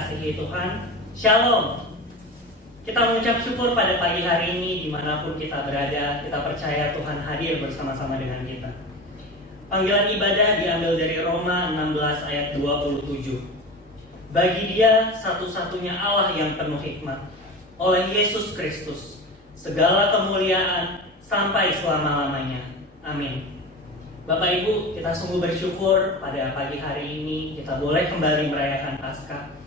dikasihi Tuhan, Shalom. Kita mengucap syukur pada pagi hari ini dimanapun kita berada, kita percaya Tuhan hadir bersama-sama dengan kita. Panggilan ibadah diambil dari Roma 16 ayat 27. Bagi Dia satu-satunya Allah yang penuh hikmat, oleh Yesus Kristus, segala kemuliaan sampai selama-lamanya. Amin. Bapak Ibu, kita sungguh bersyukur pada pagi hari ini kita boleh kembali merayakan Paskah.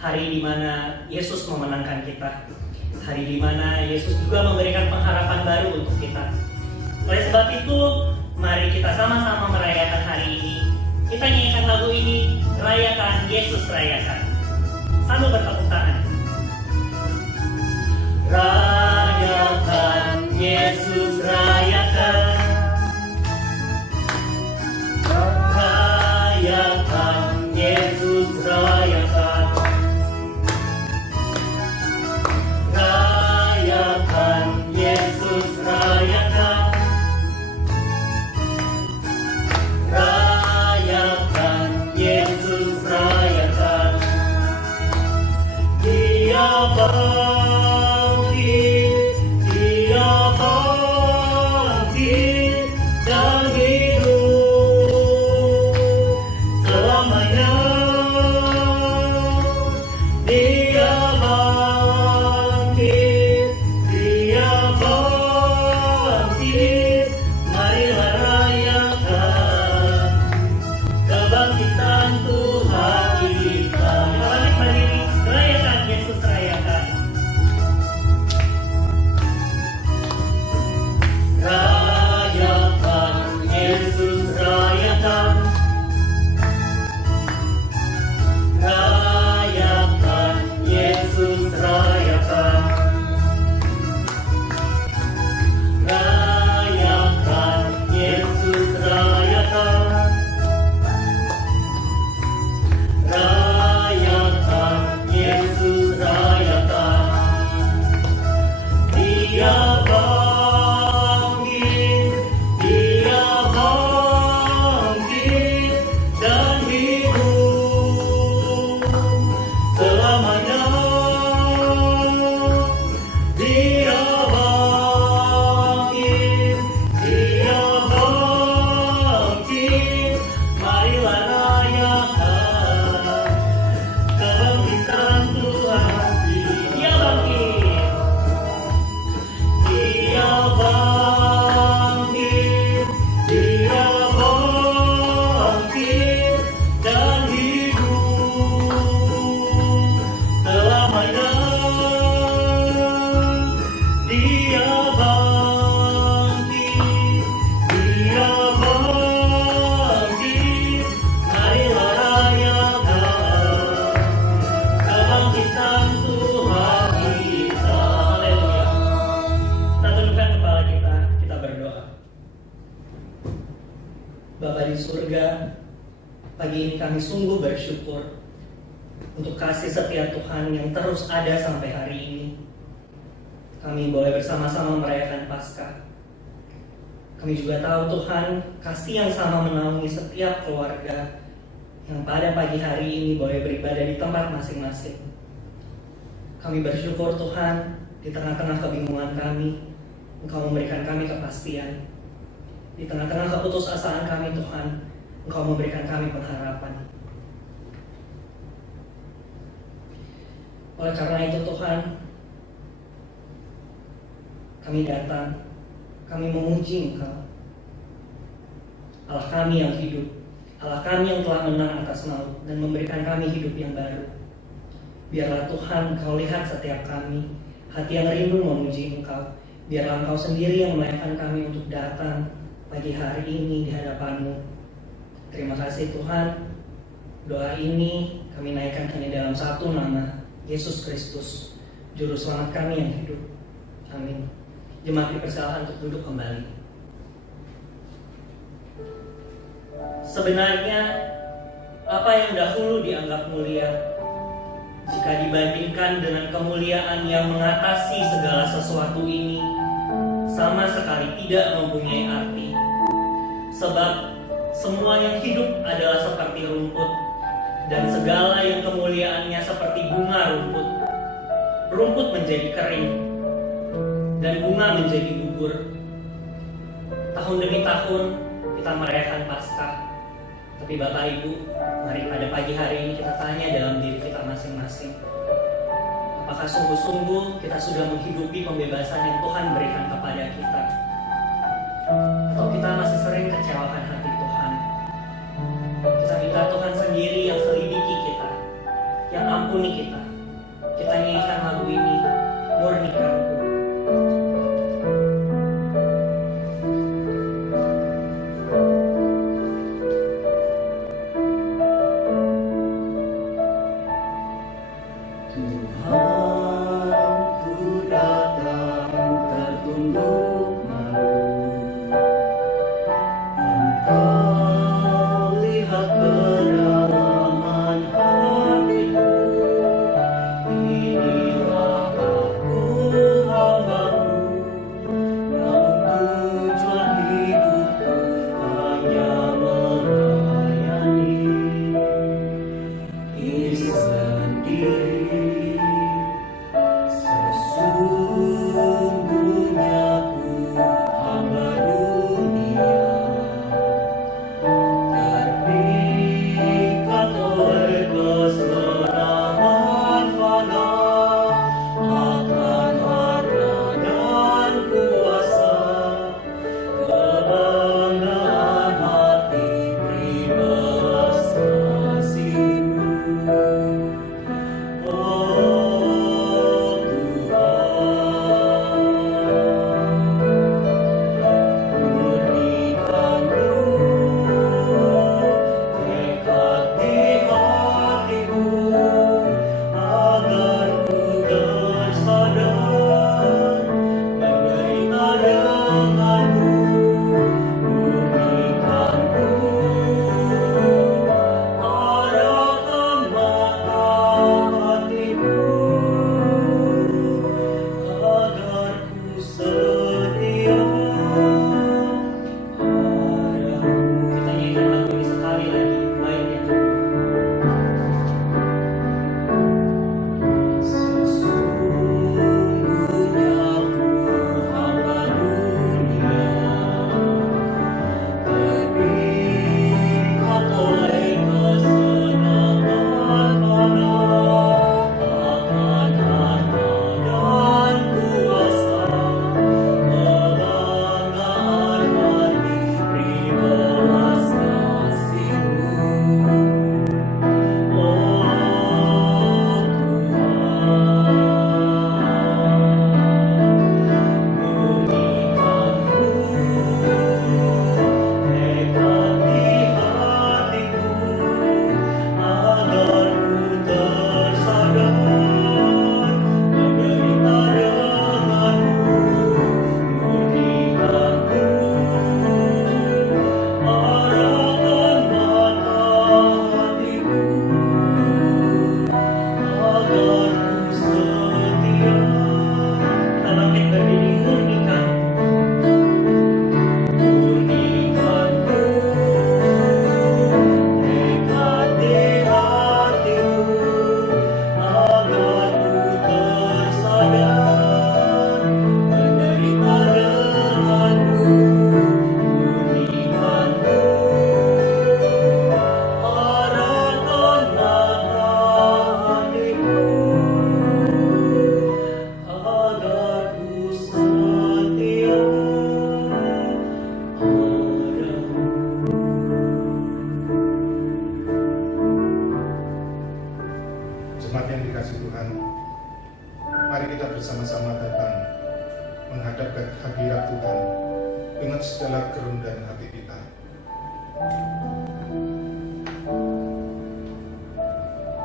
Hari di mana Yesus memenangkan kita. Hari di mana Yesus juga memberikan pengharapan baru untuk kita. Oleh sebab itu, mari kita sama-sama merayakan hari ini. Kita nyanyikan lagu ini, Rayakan Yesus Rayakan. Sambil bertepuk tangan. Rayakan Yesus Rayakan. Rayakan Yesus rayakan. Rayakan Yesus rayakan. Rayakan Yesus rayakan. Dia bangkit, Dia bangkit dan kami sungguh bersyukur untuk kasih setia Tuhan yang terus ada sampai hari ini. Kami boleh bersama-sama merayakan Paskah. Kami juga tahu Tuhan, kasih yang sama menaungi setiap keluarga yang pada pagi hari ini boleh beribadah di tempat masing-masing. Kami bersyukur Tuhan, di tengah-tengah kebingungan kami, Engkau memberikan kami kepastian. Di tengah-tengah keputusasaan kami Tuhan, Engkau memberikan kami pengharapan. Oleh karena itu Tuhan, kami datang, kami memuji Engkau, Allah kami yang hidup, Allah kami yang telah menang atas maut dan memberikan kami hidup yang baru. Biarlah Tuhan Engkau lihat setiap kami, hati yang rindu memuji Engkau. Biarlah Engkau sendiri yang melayakan kami untuk datang pagi hari ini di hadapan-Mu. Terima kasih Tuhan. Doa ini kami naikkan hanya dalam satu nama, Yesus Kristus, Juru Selamat kami yang hidup. Amin. Jemaat dipersilakan untuk duduk kembali. Sebenarnya, apa yang dahulu dianggap mulia, jika dibandingkan dengan kemuliaan yang mengatasi segala sesuatu ini, sama sekali tidak mempunyai arti. Sebab semua yang hidup adalah seperti rumput, dan segala yang kemuliaannya seperti bunga rumput. Rumput menjadi kering, dan bunga menjadi gugur. Tahun demi tahun kita merayakan Paskah. Tapi Bapak Ibu, mari pada pagi hari ini kita tanya dalam diri kita masing-masing. Apakah sungguh-sungguh kita sudah menghidupi pembebasan yang Tuhan berikan kepada kita? Atau kita masih sering kecewakan hati Tuhan? Kita minta Tuhan sendiri yang selidiki kita, yang ampuni kita. Kita nyanyikan lagu ini, Murnikanku.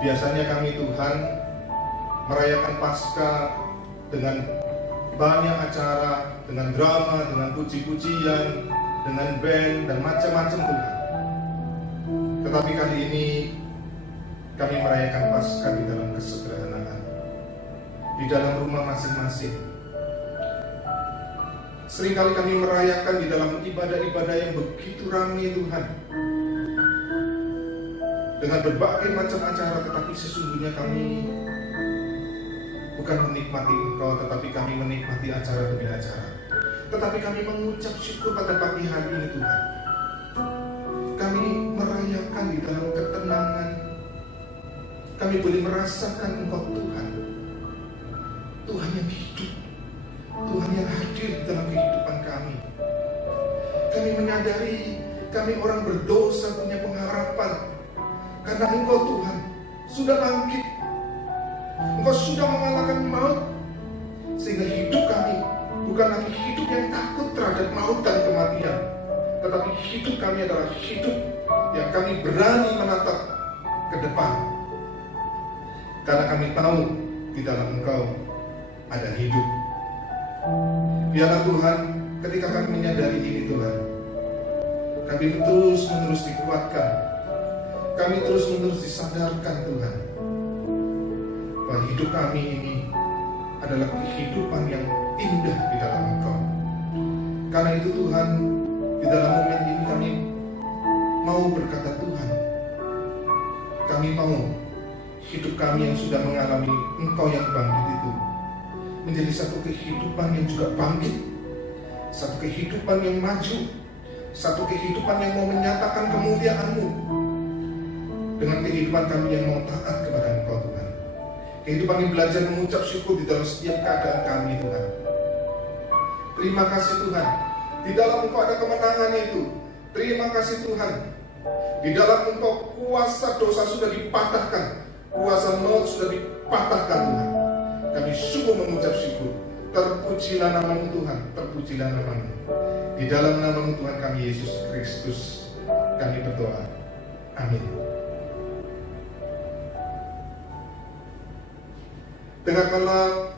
Biasanya kami Tuhan merayakan Paskah dengan banyak acara, dengan drama, dengan puji-pujian, dengan band dan macam-macam Tuhan. Tetapi kali ini kami merayakan Paskah di dalam kesederhanaan, di dalam rumah masing-masing. Seringkali kami merayakan di dalam ibadah-ibadah yang begitu ramai Tuhan. dengan berbagai macam acara, tetapi sesungguhnya kami bukan menikmati Engkau, tetapi kami menikmati acara demi acara. Tetapi kami mengucap syukur pada pagi hari ini Tuhan. Kami merayakan di dalam ketenangan. Kami boleh merasakan Engkau Tuhan. Tuhan yang hidup. Tuhan yang hadir dalam kehidupan kami. Kami menyadari kami orang berdosa punya pengharapan. Karena Engkau Tuhan sudah bangkit. Engkau sudah mengalahkan maut. Sehingga hidup kami bukan lagi hidup yang takut terhadap maut dan kematian. Tetapi hidup kami adalah hidup yang kami berani menatap ke depan. Karena kami tahu di dalam Engkau ada hidup. Biarlah Tuhan, ketika kami menyadari ini Tuhan, kami terus-menerus dikuatkan. Kami terus-menerus disadarkan Tuhan, bahwa hidup kami ini adalah kehidupan yang indah di dalam Engkau. Karena itu Tuhan, di dalam momen ini kami mau berkata Tuhan, kami mau hidup kami yang sudah mengalami Engkau yang bangkit itu menjadi satu kehidupan yang juga bangkit, satu kehidupan yang maju, satu kehidupan yang mau menyatakan kemuliaan-Mu, dengan kehidupan kami yang mau taat kepada Engkau Tuhan. Kehidupan yang belajar mengucap syukur di dalam setiap keadaan kami Tuhan. Terima kasih Tuhan, di dalam Engkau ada kemenangan itu. Terima kasih Tuhan, di dalam Engkau kuasa dosa sudah dipatahkan, kuasa maut sudah dipatahkan Tuhan. Kami sungguh mengucap syukur. Terpujilah nama-Mu Tuhan, terpujilah nama-Mu. Di dalam nama-Mu Tuhan kami Yesus Kristus kami berdoa. Amin. Dengarkanlah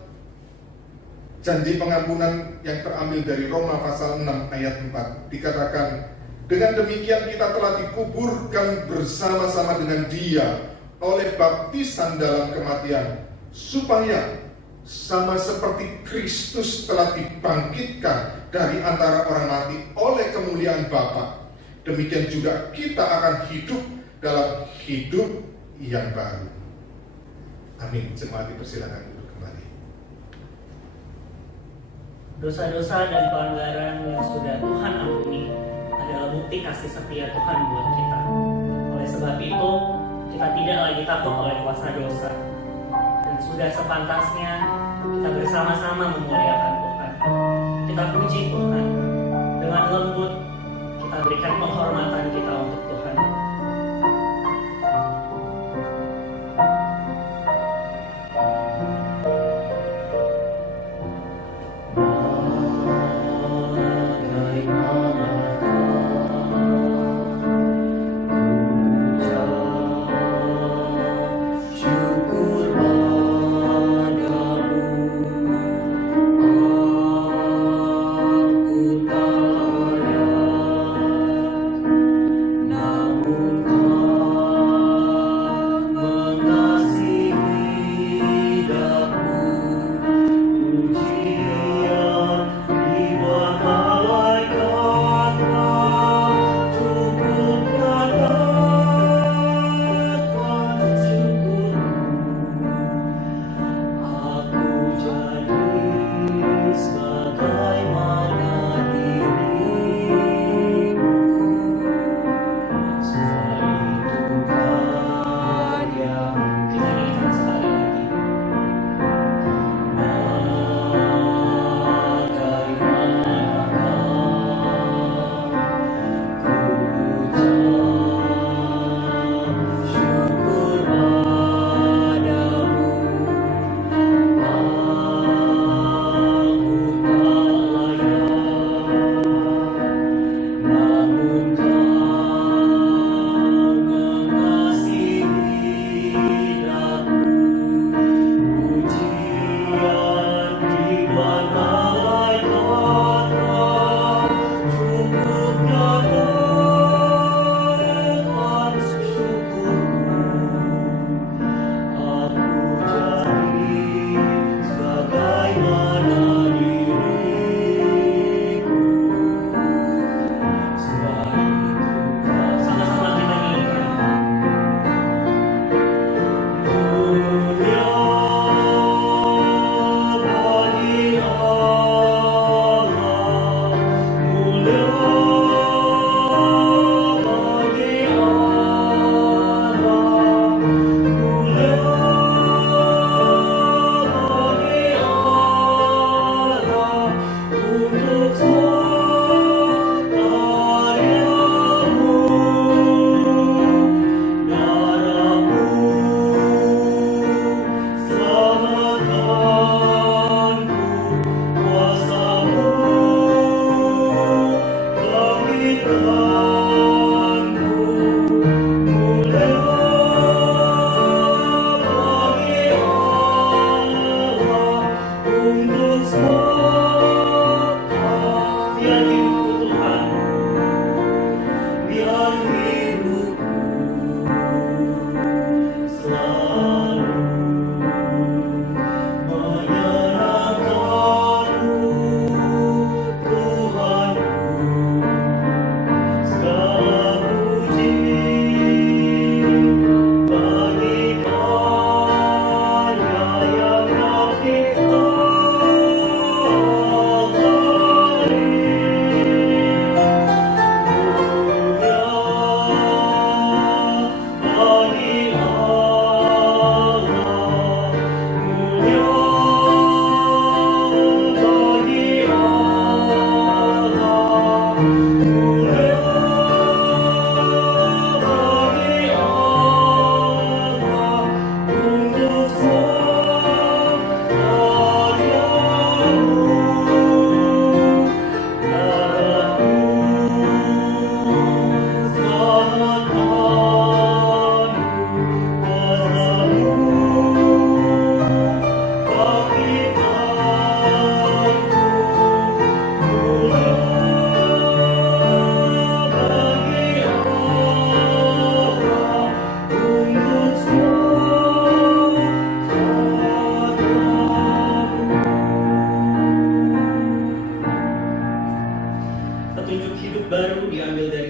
janji pengampunan yang terambil dari Roma pasal 6 ayat 4. Dikatakan, dengan demikian kita telah dikuburkan bersama-sama dengan Dia oleh baptisan dalam kematian, supaya sama seperti Kristus telah dibangkitkan dari antara orang mati oleh kemuliaan Bapa, demikian juga kita akan hidup dalam hidup yang baru. Amin. Jemaat dipersilakan duduk kembali. Dosa-dosa dan pelanggaran yang sudah Tuhan ampuni adalah bukti kasih setia Tuhan buat kita. Oleh sebab itu, kita tidak lagi takut oleh kuasa dosa. Dan sudah sepantasnya kita bersama-sama memuliakan Tuhan. Kita puji Tuhan. Dengan lembut, kita berikan penghormatan kita untuk Tuhan. Nah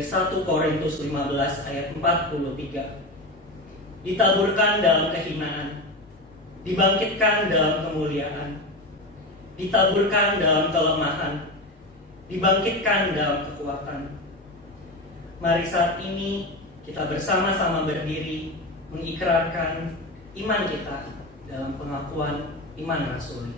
1 Korintus 15 ayat 43. Ditaburkan dalam kehinaan, dibangkitkan dalam kemuliaan, ditaburkan dalam kelemahan, dibangkitkan dalam kekuatan. Mari saat ini kita bersama-sama berdiri mengikrarkan iman kita dalam pengakuan iman rasuli.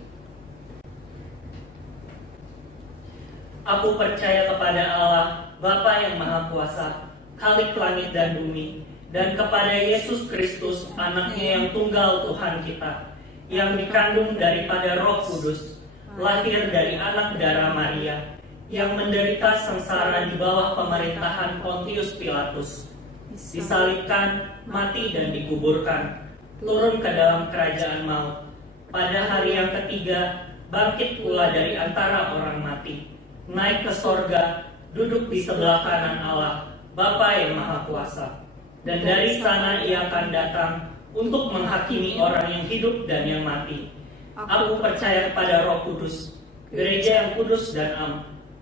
Aku percaya kepada Allah, Bapa yang Maha Kuasa, Khalik langit dan bumi, dan kepada Yesus Kristus, Anaknya yang tunggal Tuhan kita, yang dikandung daripada Roh Kudus, lahir dari anak darah Maria, yang menderita sengsara di bawah pemerintahan Pontius Pilatus, disalibkan, mati dan dikuburkan, turun ke dalam kerajaan maut, pada hari yang ketiga bangkit pula dari antara orang mati, naik ke sorga, duduk di sebelah kanan Allah, Bapa yang Maha Kuasa, dan dari sana Ia akan datang untuk menghakimi orang yang hidup dan yang mati. Aku percaya kepada Roh Kudus, gereja yang kudus dan am,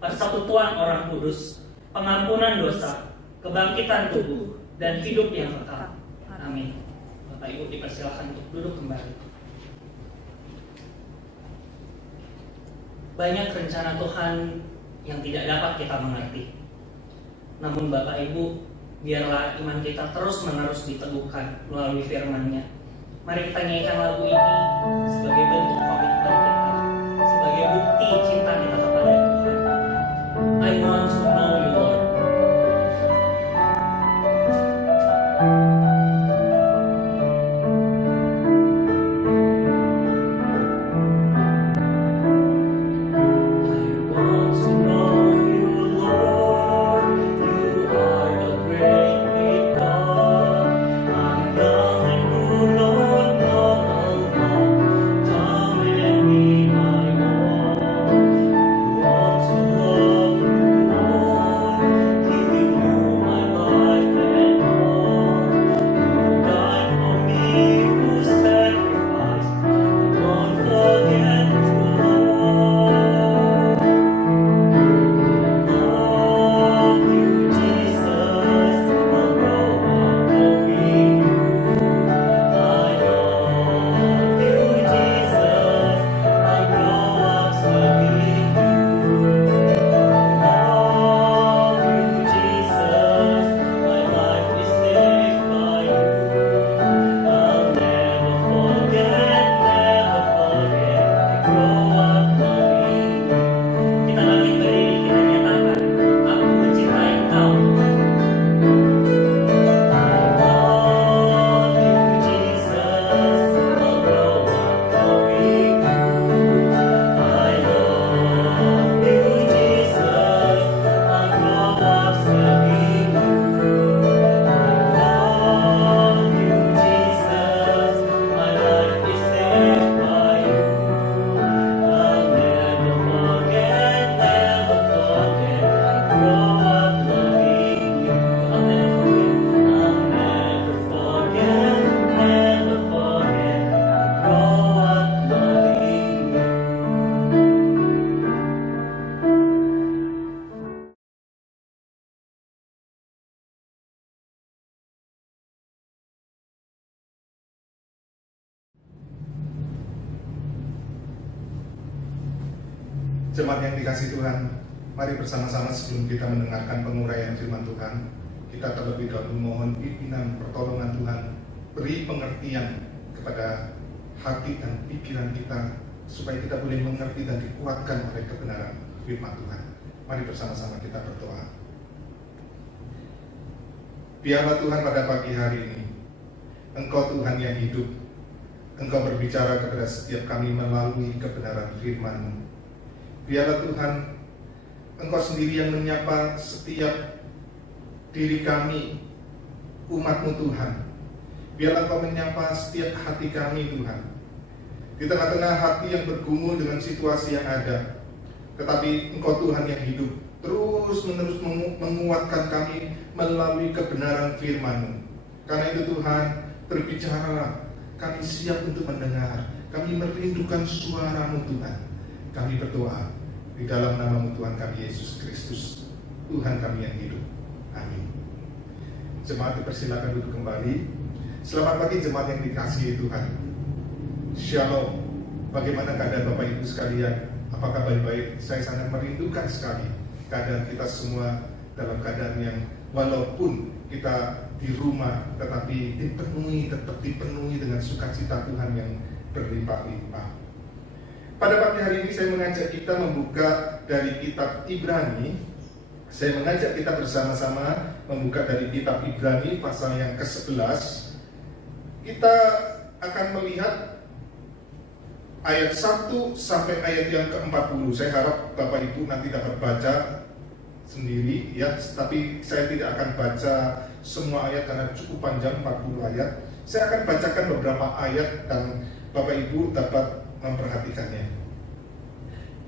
persekutuan orang kudus, pengampunan dosa, kebangkitan tubuh, dan hidup yang kekal. Amin. Bapak Ibu dipersilakan untuk duduk kembali. Banyak rencana Tuhan yang tidak dapat kita mengerti. Namun Bapak Ibu, biarlah iman kita terus-menerus diteguhkan melalui firman-Nya. Mari kita nyanyikan lagu ini sebagai bentuk komitmen kita, sebagai bukti cinta kita kepada Tuhan. I want to know you, Lord. Jemaat yang dikasihi Tuhan, mari bersama-sama sebelum kita mendengarkan penguraian firman Tuhan, kita terlebih dahulu mohon pimpinan pertolongan Tuhan, beri pengertian kepada hati dan pikiran kita, supaya kita boleh mengerti dan dikuatkan oleh kebenaran firman Tuhan. Mari bersama-sama kita berdoa. Biarlah Tuhan pada pagi hari ini, Engkau Tuhan yang hidup, Engkau berbicara kepada setiap kami melalui kebenaran firman-Mu. Biarlah Tuhan, Engkau sendiri yang menyapa setiap diri kami, umat-Mu Tuhan. Biarlah Engkau menyapa setiap hati kami Tuhan. Di tengah-tengah hati yang bergumul dengan situasi yang ada, tetapi Engkau Tuhan yang hidup, terus-menerus menguatkan kami melalui kebenaran firman-Mu. Karena itu Tuhan, berbicaralah, kami siap untuk mendengar, kami merindukan suara-Mu Tuhan. Kami berdoa di dalam nama-Mu Tuhan kami Yesus Kristus, Tuhan kami yang hidup. Amin. Jemaat dipersilakan duduk kembali. Selamat pagi jemaat yang dikasihi Tuhan. Shalom. Bagaimana keadaan Bapak Ibu sekalian? Apakah baik-baik? Saya sangat merindukan sekali keadaan kita semua dalam keadaan yang walaupun kita di rumah tetapi tetap dipenuhi dengan sukacita Tuhan yang berlimpah-limpah. Pada pagi hari ini saya mengajak kita membuka dari kitab Ibrani. Saya mengajak kita bersama-sama membuka dari kitab Ibrani pasal yang ke-11. Kita akan melihat ayat 1 sampai ayat yang ke-40. Saya harap Bapak Ibu nanti dapat baca sendiri ya, tapi saya tidak akan baca semua ayat karena cukup panjang, 40 ayat. Saya akan bacakan beberapa ayat dan Bapak Ibu dapat memperhatikannya.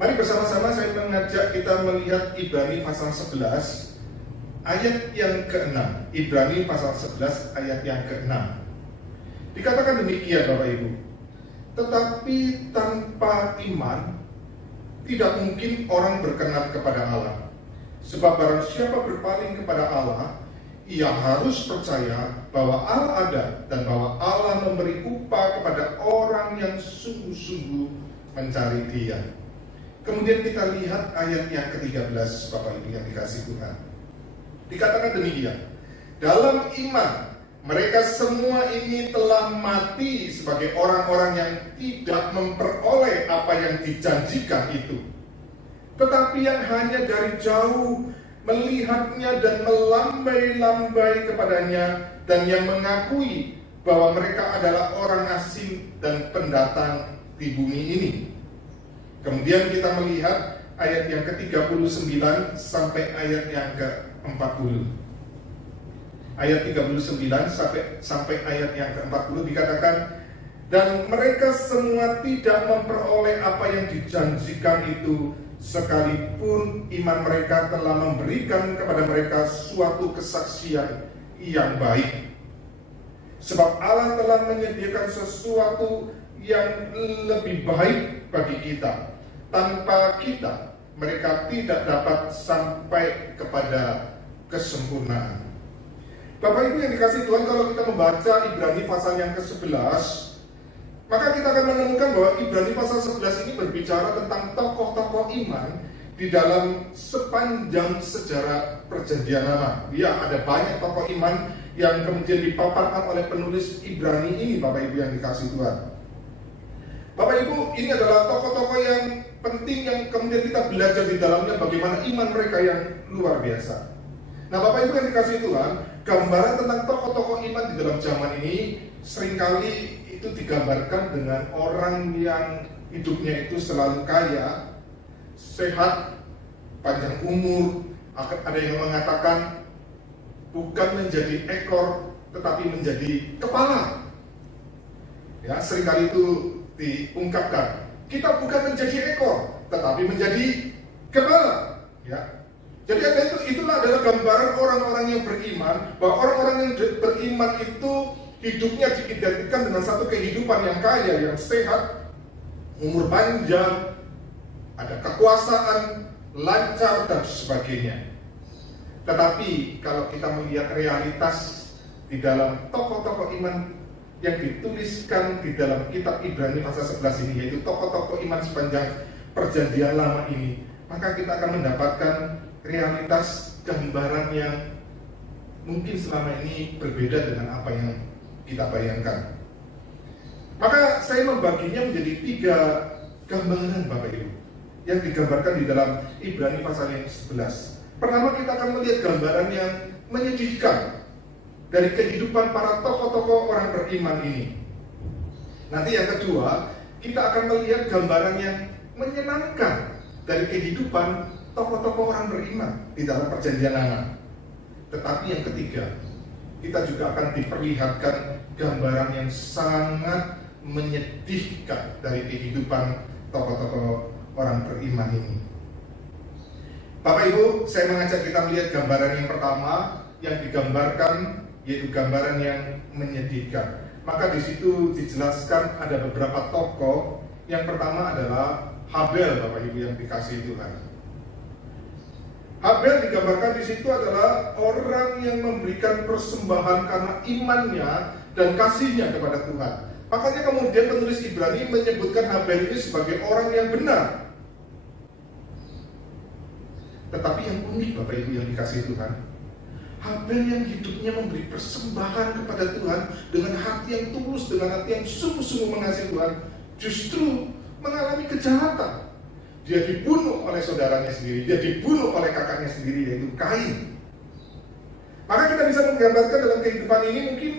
Mari bersama-sama saya mengajak kita melihat Ibrani pasal 11 ayat yang ke-6. Ibrani pasal 11 ayat yang ke-6. Dikatakan demikian Bapak Ibu. Tetapi tanpa iman tidak mungkin orang berkenan kepada Allah. Sebab barang siapa berpaling kepada Allah, ia harus percaya bahwa Allah ada dan bahwa Allah memberi upah kepada orang yang sungguh-sungguh mencari Dia. Kemudian kita lihat ayat yang ke-13 Bapak Ibu yang dikasihi Tuhan. Dikatakan demikian. Dalam iman mereka semua ini telah mati sebagai orang-orang yang tidak memperoleh apa yang dijanjikan itu, tetapi yang hanya dari jauh melihatnya dan melambai-lambai kepadanya, dan yang mengakui bahwa mereka adalah orang asing dan pendatang di bumi ini. Kemudian kita melihat ayat yang ke-39 sampai ayat yang ke-40. Ayat 39 sampai ayat yang ke-40 dikatakan, dan mereka semua tidak memperoleh apa yang dijanjikan itu, sekalipun iman mereka telah memberikan kepada mereka suatu kesaksian yang baik. Sebab Allah telah menyediakan sesuatu yang lebih baik bagi kita. Tanpa kita, mereka tidak dapat sampai kepada kesempurnaan. Bapak Ibu yang dikasihi Tuhan, kalau kita membaca Ibrani pasal yang ke-11, maka kita akan menemukan bahwa Ibrani pasal 11 ini berbicara tentang tokoh-tokoh iman di dalam sepanjang sejarah Perjanjian Lama. Ya, ada banyak tokoh iman yang kemudian dipaparkan oleh penulis Ibrani ini, Bapak Ibu yang dikasihi Tuhan. Bapak Ibu, ini adalah tokoh-tokoh yang penting yang kemudian kita belajar di dalamnya bagaimana iman mereka yang luar biasa. Nah, Bapak Ibu yang dikasihi Tuhan, gambaran tentang tokoh-tokoh iman di dalam zaman ini seringkali itu digambarkan dengan orang yang hidupnya itu selalu kaya, sehat, panjang umur. Ada yang mengatakan bukan menjadi ekor tetapi menjadi kepala. Ya, seringkali itu diungkapkan. Kita bukan menjadi ekor tetapi menjadi kepala. Ya. Jadi itulah adalah gambaran orang-orang yang beriman, bahwa orang-orang yang beriman itu hidupnya diidentikan dengan satu kehidupan yang kaya, yang sehat, umur panjang, ada kekuasaan, lancar, dan sebagainya. Tetapi kalau kita melihat realitas di dalam tokoh-tokoh iman yang dituliskan di dalam kitab Ibrani pasal 11 ini, yaitu tokoh-tokoh iman sepanjang Perjanjian Lama ini, maka kita akan mendapatkan realitas gambaran yang mungkin selama ini berbeda dengan apa yang kita bayangkan. Maka saya membaginya menjadi 3 gambaran Bapak Ibu yang digambarkan di dalam Ibrani pasal yang 11. Pertama, kita akan melihat gambaran yang menyedihkan dari kehidupan para tokoh-tokoh orang beriman ini. Nanti yang kedua, kita akan melihat gambaran yang menyenangkan dari kehidupan tokoh-tokoh orang beriman di dalam Perjanjian Lama. Tetapi yang ketiga, kita juga akan diperlihatkan gambaran yang sangat menyedihkan dari kehidupan tokoh-tokoh orang beriman ini. Bapak Ibu, saya mengajak kita melihat gambaran yang pertama yang digambarkan, yaitu gambaran yang menyedihkan. Maka di situ dijelaskan ada beberapa tokoh. Yang pertama adalah Habel, Bapak Ibu yang dikasihi Tuhan. Habel digambarkan di situ adalah orang yang memberikan persembahan karena imannya dan kasihnya kepada Tuhan. Makanya kemudian penulis Ibrani menyebutkan Habel ini sebagai orang yang benar. Tetapi yang unik Bapak Ibu yang dikasihi Tuhan, Habel yang hidupnya memberi persembahan kepada Tuhan dengan hati yang tulus, dengan hati yang sungguh-sungguh mengasihi Tuhan, justru mengalami kejahatan. Dia dibunuh oleh saudaranya sendiri, dia dibunuh oleh kakaknya sendiri, yaitu Kain. Maka kita bisa menggambarkan dalam kehidupan ini, mungkin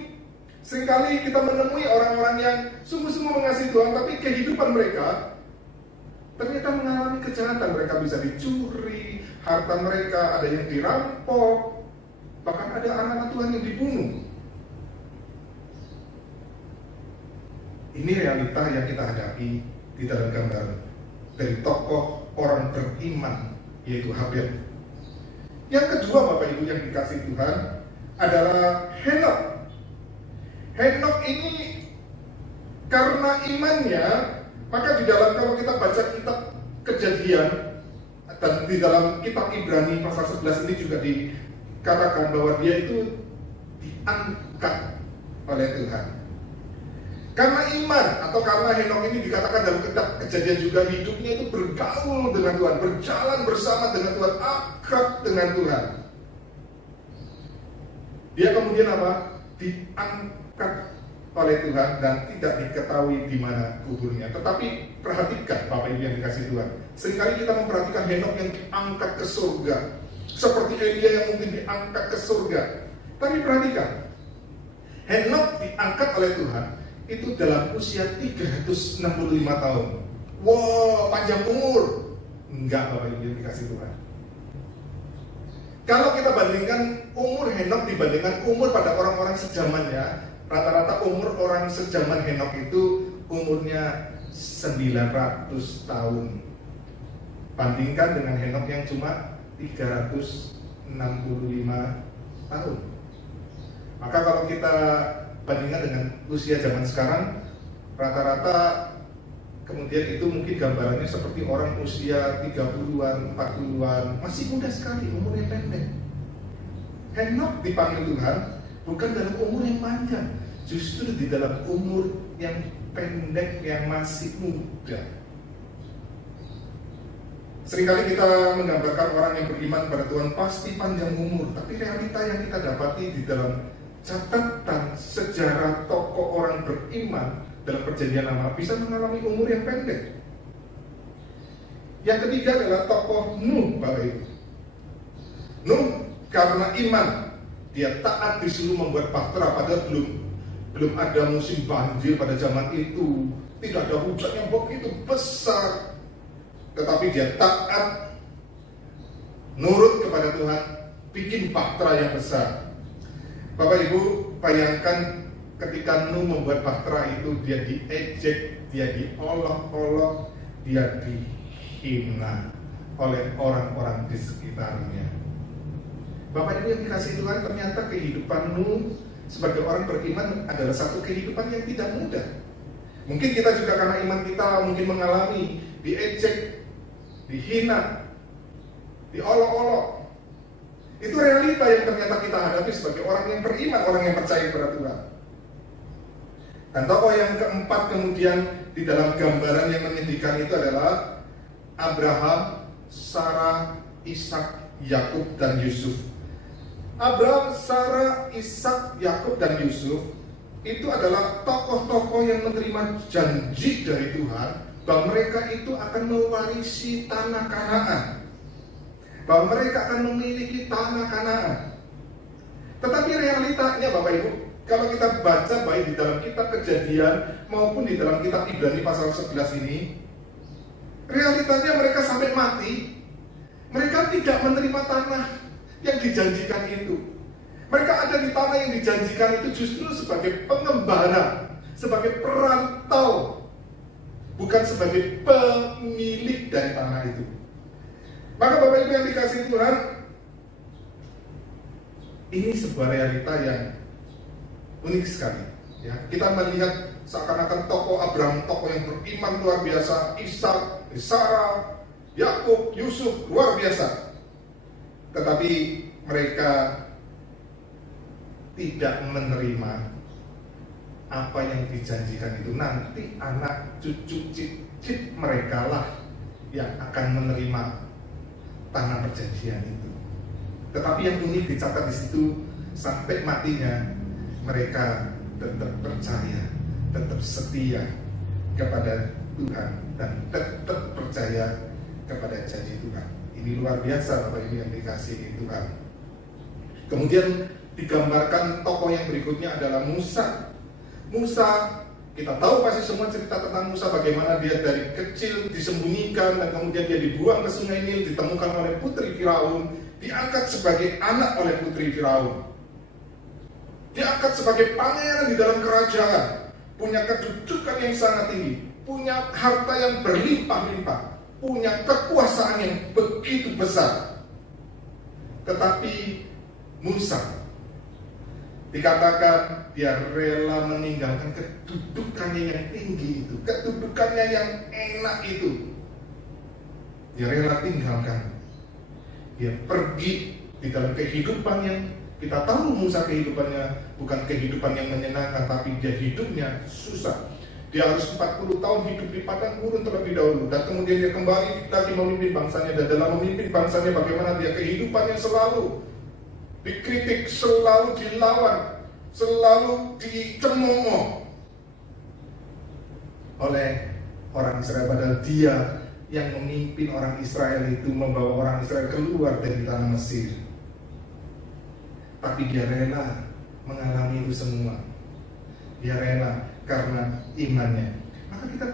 seringkali kita menemui orang-orang yang sungguh-sungguh mengasihi Tuhan, tapi kehidupan mereka ternyata mengalami kejahatan. Mereka bisa dicuri, harta mereka ada yang dirampok, bahkan ada anak-anak Tuhan yang dibunuh. Ini realita yang kita hadapi di dalam gambar dari tokoh orang beriman, yaitu Habel. Yang kedua Bapak Ibu yang dikasihi Tuhan adalah Henok. Henok ini karena imannya, maka di dalam, kalau kita baca kitab Kejadian dan di dalam kitab Ibrani pasal 11 ini juga dikatakan bahwa dia itu diangkat oleh Tuhan. Karena iman atau karena Henok ini dikatakan dalam kitab Kejadian juga, hidupnya itu bergaul dengan Tuhan, berjalan bersama dengan Tuhan, akrab dengan Tuhan. Dia kemudian apa? Diangkat oleh Tuhan dan tidak diketahui di mana kuburnya. Tetapi perhatikan Bapak Ibu yang dikasihi Tuhan, seringkali kita memperhatikan Henok yang diangkat ke surga, seperti Elia yang mungkin diangkat ke surga. Tapi perhatikan, Henok diangkat oleh Tuhan itu dalam usia 365 tahun. Wow, panjang umur. Enggak Bapak Ibu yang dikasihi Tuhan. Kalau kita bandingkan umur Henok dibandingkan umur pada orang-orang sejamannya, rata-rata umur orang sejaman Henok itu umurnya 900 tahun. Bandingkan dengan Henok yang cuma 365 tahun. Maka kalau kita bandingkan dengan usia zaman sekarang, rata-rata kemudian itu mungkin gambarannya seperti orang usia 30-an, 40-an, masih muda sekali, umurnya pendek. Henok dipanggil Tuhan bukan dalam umur yang panjang, justru di dalam umur yang pendek, yang masih muda. Seringkali kita menggambarkan orang yang beriman pada Tuhan pasti panjang umur, tapi realita yang kita dapati di dalam catatan sejarah tokoh orang beriman dalam Perjanjian Lama bisa mengalami umur yang pendek. Yang ketiga adalah tokoh Nuh, Bapak Ibu. Nuh karena iman, dia taat disuruh membuat bahtera, padahal belum ada musim banjir pada zaman itu, tidak ada hujan yang begitu besar, tetapi dia taat, nurut kepada Tuhan, bikin bahtera yang besar. Bapak Ibu, bayangkan ketika Nuh membuat bahtera itu, dia diejek, dia diolok-olok, dia dihina oleh orang-orang di sekitarnya. Bapak Ibu yang dikasihi Tuhan, ternyata kehidupan Nuh sebagai orang beriman adalah satu kehidupan yang tidak mudah. Mungkin kita juga karena iman kita mungkin mengalami diejek, dihina, diolok-olok. Itu realita yang ternyata kita hadapi sebagai orang yang beriman, orang yang percaya kepada Tuhan. Dan tokoh yang keempat kemudian di dalam gambaran yang menyedihkan itu adalah Abraham, Sarah, Ishak, Yakub, dan Yusuf. Abraham, Sarah, Ishak, Yakub, dan Yusuf itu adalah tokoh-tokoh yang menerima janji dari Tuhan bahwa mereka itu akan mewarisi tanah Kanaan, bahwa mereka akan memiliki tanah Kanaan. Tetapi realitanya Bapak Ibu, kalau kita baca baik di dalam kitab Kejadian maupun di dalam kitab Ibrani pasal 11 ini, realitanya mereka sampai mati, mereka tidak menerima tanah yang dijanjikan itu. Mereka ada di tanah yang dijanjikan itu justru sebagai pengembara, sebagai perantau, bukan sebagai pemilik dari tanah itu. Maka Bapak Ibu yang dikasihi Tuhan, ini sebuah realita yang unik sekali. Ya, kita melihat seakan-akan tokoh Abraham, tokoh yang beriman luar biasa, Ishak, Sarah, Yakub, Yusuf luar biasa. Tetapi mereka tidak menerima apa yang dijanjikan itu. Nanti anak cucu cicit mereka lah yang akan menerima tanah perjanjian itu. Tetapi yang unik dicatat di situ, sampai matinya mereka tetap percaya, tetap setia kepada Tuhan, dan tetap percaya kepada janji Tuhan. Ini luar biasa Bapak Ibu yang dikasihi Tuhan. Kemudian digambarkan tokoh yang berikutnya adalah Musa. Musa, kita tahu pasti semua cerita tentang Musa, bagaimana dia dari kecil disembunyikan dan kemudian dia dibuang ke sungai Nil, ditemukan oleh putri Firaun, diangkat sebagai anak oleh putri Firaun, diangkat sebagai pangeran di dalam kerajaan, punya kedudukan yang sangat tinggi, punya harta yang berlimpah-limpah, punya kekuasaan yang begitu besar. Tetapi Musa dikatakan dia rela meninggalkan kedudukannya yang tinggi itu, kedudukannya yang enak itu. Dia rela tinggalkan. Dia pergi di dalam kehidupan yang kita tahu Musa kehidupannya bukan kehidupan yang menyenangkan, tapi dia hidupnya susah. Dia harus 40 tahun hidup di padang gurun terlebih dahulu, dan kemudian dia kembali lagi memimpin bangsanya. Dan dalam memimpin bangsanya bagaimana dia kehidupannya selalu dikritik, selalu dilawan, selalu dicemooh oleh orang Israel, padahal dia yang memimpin orang Israel itu, membawa orang Israel keluar dari tanah Mesir. Tapi dia rela mengalami itu semua. Dia rela karena imannya. Maka kita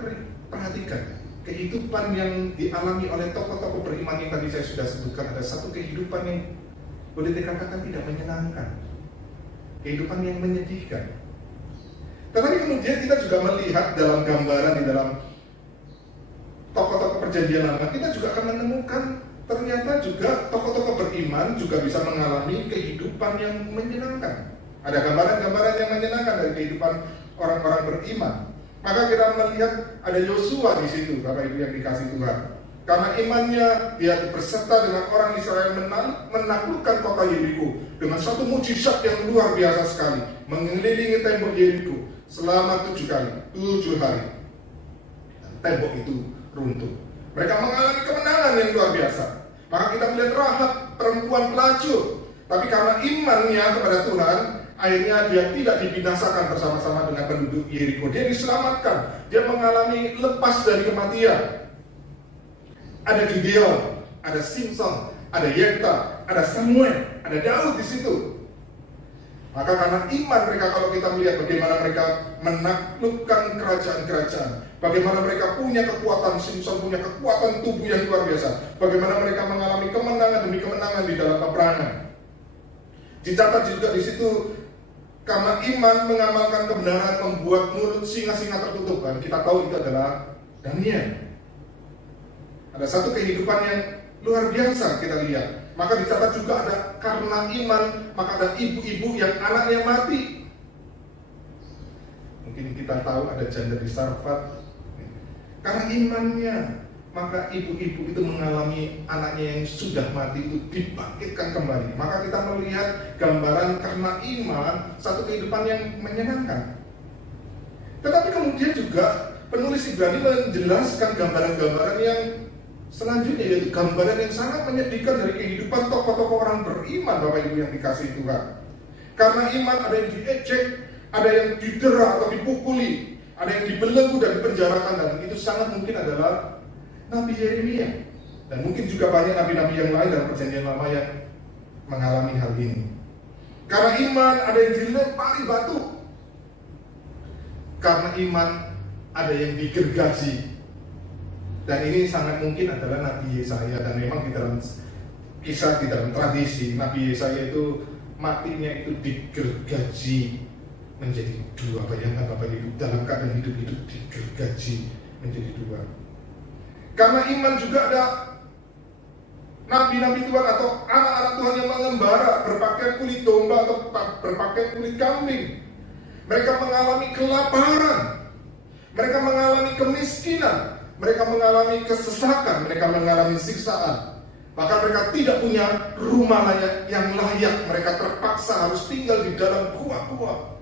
perhatikan kehidupan yang dialami oleh tokoh-tokoh beriman yang tadi saya sudah sebutkan. Ada satu kehidupan yang boleh dikatakan tidak menyenangkan, kehidupan yang menyedihkan. Tetapi kemudian kita juga melihat dalam gambaran di dalam tokoh-tokoh perjanjian lama, kita juga akan menemukan ternyata juga tokoh-tokoh beriman juga bisa mengalami kehidupan yang menyenangkan. Ada gambaran-gambaran yang menyenangkan dari kehidupan orang-orang beriman. Maka kita melihat ada Yosua di situ, Bapak Ibu yang dikasihi Tuhan. Karena imannya, dia berserta dengan orang Israel menaklukkan kota Yeriko dengan satu mujizat yang luar biasa sekali, mengelilingi tembok Yeriko selama 7 hari. Dan tembok itu runtuh. Mereka mengalami kemenangan yang luar biasa. Maka kita melihat Rahab, perempuan pelacur, tapi karena imannya kepada Tuhan, akhirnya dia tidak dibinasakan bersama-sama dengan penduduk Yeriko. Dia diselamatkan. Dia mengalami lepas dari kematian. Ada Gideon, ada Simpson, ada Yefta, ada Samuel, ada Daud di situ. Maka karena iman mereka, kalau kita melihat bagaimana mereka menaklukkan kerajaan-kerajaan, bagaimana mereka punya kekuatan, Simpson punya kekuatan tubuh yang luar biasa, bagaimana mereka mengalami kemenangan demi kemenangan di dalam peperangan. Dicatat juga di situ, karena iman mengamalkan kebenaran membuat mulut singa-singa tertutup. Dan kita tahu itu adalah Daniel. Ada satu kehidupan yang luar biasa kita lihat. Maka dicatat juga ada karena iman, maka ada ibu-ibu yang anaknya mati. Mungkin kita tahu ada janda di Sarfat. Karena imannya, maka ibu-ibu itu mengalami anaknya yang sudah mati itu dibangkitkan kembali. Maka kita melihat gambaran karena iman, satu kehidupan yang menyenangkan. Tetapi kemudian juga penulis Ibrani menjelaskan gambaran-gambaran yang selanjutnya, yaitu gambaran yang sangat menyedihkan dari kehidupan tokoh-tokoh orang beriman, Bapak Ibu yang dikasihi Tuhan. Karena iman ada yang diejek, ada yang didera atau dipukuli, ada yang dibelenggu dan dipenjarakan, dan itu sangat mungkin adalah Nabi Yeremia. Dan mungkin juga banyak nabi-nabi yang lain dalam perjanjian lama yang mengalami hal ini. Karena iman ada yang dilempari batu. Karena iman ada yang digergaji. Dan ini sangat mungkin adalah Nabi Yesaya. Dan memang di dalam kisah, di dalam tradisi, Nabi Yesaya itu matinya itu digergaji menjadi 2. Bayangkan Bapak Ibu, dalam keadaan hidup-hidup digergaji menjadi 2. Karena iman juga ada nabi-nabi Tuhan atau anak-anak Tuhan yang mengembara, berpakaian kulit domba atau berpakaian kulit kambing. Mereka mengalami kelaparan, mereka mengalami kemiskinan, mereka mengalami kesesakan, mereka mengalami siksaan. Bahkan mereka tidak punya rumah yang layak. Mereka terpaksa harus tinggal di dalam gua-gua,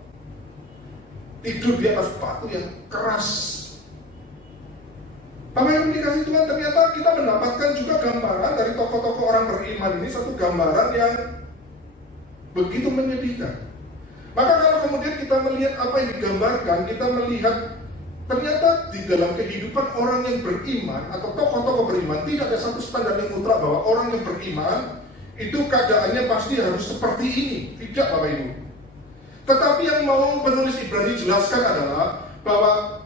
tidur di atas batu yang keras. Bapak yang dikasih Tuhan, ternyata kita mendapatkan juga gambaran dari tokoh-tokoh orang beriman ini, satu gambaran yang begitu menyedihkan. Maka kalau kemudian kita melihat apa yang digambarkan, kita melihat ternyata di dalam kehidupan orang yang beriman atau tokoh-tokoh beriman tidak ada satu standar yang mutlak bahwa orang yang beriman itu keadaannya pasti harus seperti ini. Tidak, Bapak Ibu. Tetapi yang mau penulis Ibrani jelaskan adalah bahwa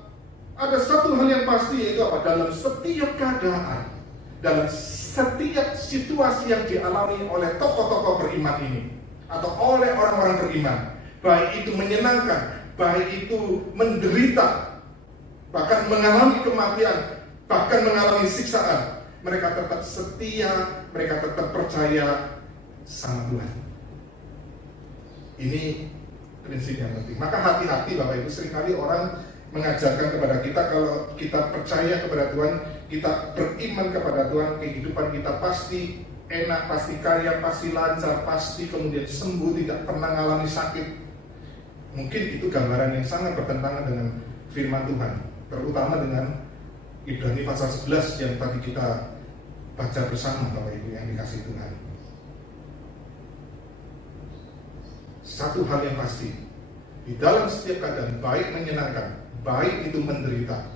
ada satu hal yang pasti, yaitu apa? Dalam setiap keadaan, dalam setiap situasi yang dialami oleh tokoh-tokoh beriman ini atau oleh orang-orang beriman, baik itu menyenangkan, baik itu menderita, bahkan mengalami kematian, bahkan mengalami siksaan, mereka tetap setia, mereka tetap percaya sama Tuhan. Ini prinsip yang penting. Maka hati-hati Bapak Ibu, seringkali orang mengajarkan kepada kita kalau kita percaya kepada Tuhan, kita beriman kepada Tuhan, kehidupan kita pasti enak, pasti kaya, pasti lancar, pasti kemudian sembuh, tidak pernah mengalami sakit. Mungkin itu gambaran yang sangat bertentangan dengan firman Tuhan, terutama dengan Ibrani pasal 11 yang tadi kita baca bersama Bapak Ibu yang dikasihi Tuhan. Satu hal yang pasti, di dalam setiap keadaan, baik menyenangkan, baik itu menderita,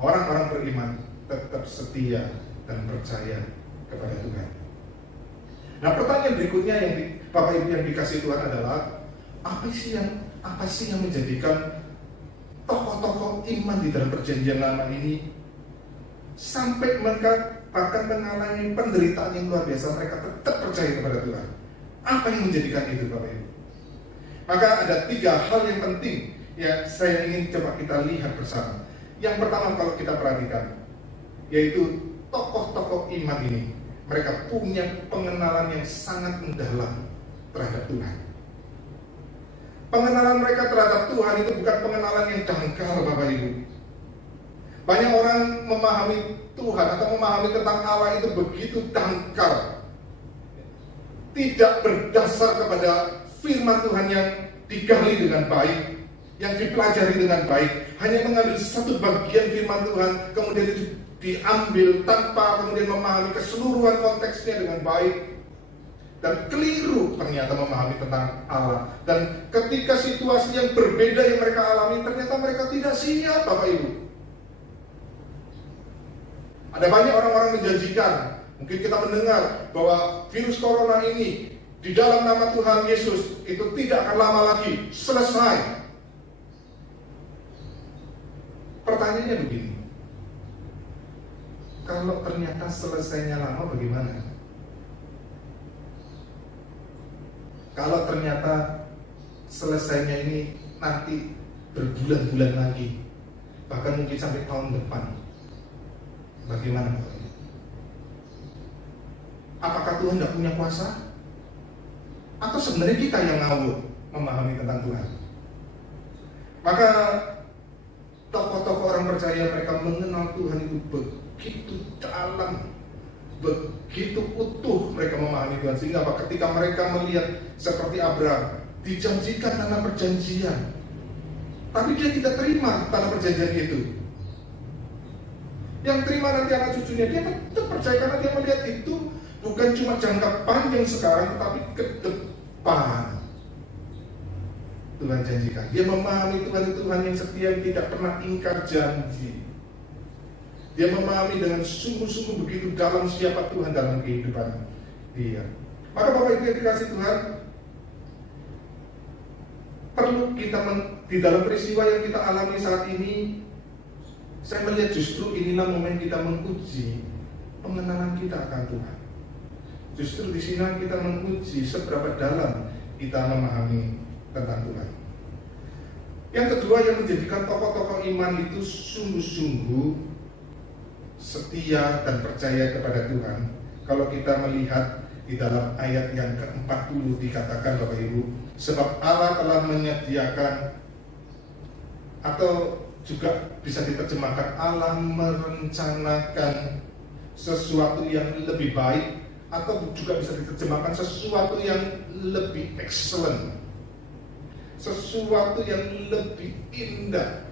orang-orang beriman tetap setia dan percaya kepada Tuhan. Nah, pertanyaan berikutnya yang Bapak Ibu yang dikasihi Tuhan adalah, apa sih yang menjadikan tokoh-tokoh iman di dalam perjanjian lama ini sampai mereka bahkan mengalami penderitaan yang luar biasa, mereka tetap percaya kepada Tuhan? Apa yang menjadikan itu, Bapak Ibu? Maka ada 3 hal yang penting yang saya ingin coba kita lihat bersama. Yang pertama, kalau kita perhatikan, yaitu tokoh-tokoh iman ini, mereka punya pengenalan yang sangat mendalam terhadap Tuhan. Pengenalan mereka terhadap Tuhan itu bukan pengenalan yang dangkal, Bapak Ibu. Banyak orang memahami Tuhan atau memahami tentang Allah itu begitu dangkal, tidak berdasar kepada firman Tuhan yang digali dengan baik, yang dipelajari dengan baik, hanya mengambil satu bagian firman Tuhan, kemudian itu diambil tanpa kemudian memahami keseluruhan konteksnya dengan baik, dan keliru ternyata memahami tentang Allah. Dan ketika situasi yang berbeda yang mereka alami, ternyata mereka tidak siap, Bapak Ibu. Ada banyak orang-orang menjanjikan, mungkin kita mendengar bahwa virus corona ini di dalam nama Tuhan Yesus itu tidak akan lama lagi selesai. Pertanyaannya begini, kalau ternyata selesainya lama bagaimana? Kalau ternyata selesainya ini nanti berbulan-bulan lagi, bahkan mungkin sampai tahun depan, bagaimana? Apakah Tuhan tidak punya kuasa? Atau sebenarnya kita yang ngawur memahami tentang Tuhan? Maka tokoh-tokoh orang percaya, mereka mengenal Tuhan itu begitu dalam, begitu utuh mereka memahami Tuhan, sehingga ketika mereka melihat seperti Abraham dijanjikan tanah perjanjian, tapi dia tidak terima tanah perjanjian itu. Yang terima nanti anak cucunya, dia tetap percaya karena dia melihat itu bukan cuma jangka panjang sekarang, tetapi ke depan Tuhan janjikan. Dia memahami Tuhan itu Tuhan yang setia, yang tidak pernah ingkar janji. Dia memahami dengan sungguh-sungguh begitu dalam siapa Tuhan dalam kehidupan dia. Maka Bapak Ibu yang dikasihi Tuhan, perlu kita di dalam peristiwa yang kita alami saat ini, saya melihat justru inilah momen kita menguji pengenalan kita akan Tuhan. Justru di sini kita menguji seberapa dalam kita memahami tentang Tuhan. Yang kedua yang menjadikan tokoh-tokoh iman itu sungguh-sungguh setia dan percaya kepada Tuhan. Kalau kita melihat di dalam ayat yang ke-40 dikatakan, Bapak Ibu, sebab Allah telah menyediakan, atau juga bisa diterjemahkan Allah merencanakan sesuatu yang lebih baik atau juga bisa diterjemahkan sesuatu yang lebih excellent, sesuatu yang lebih indah.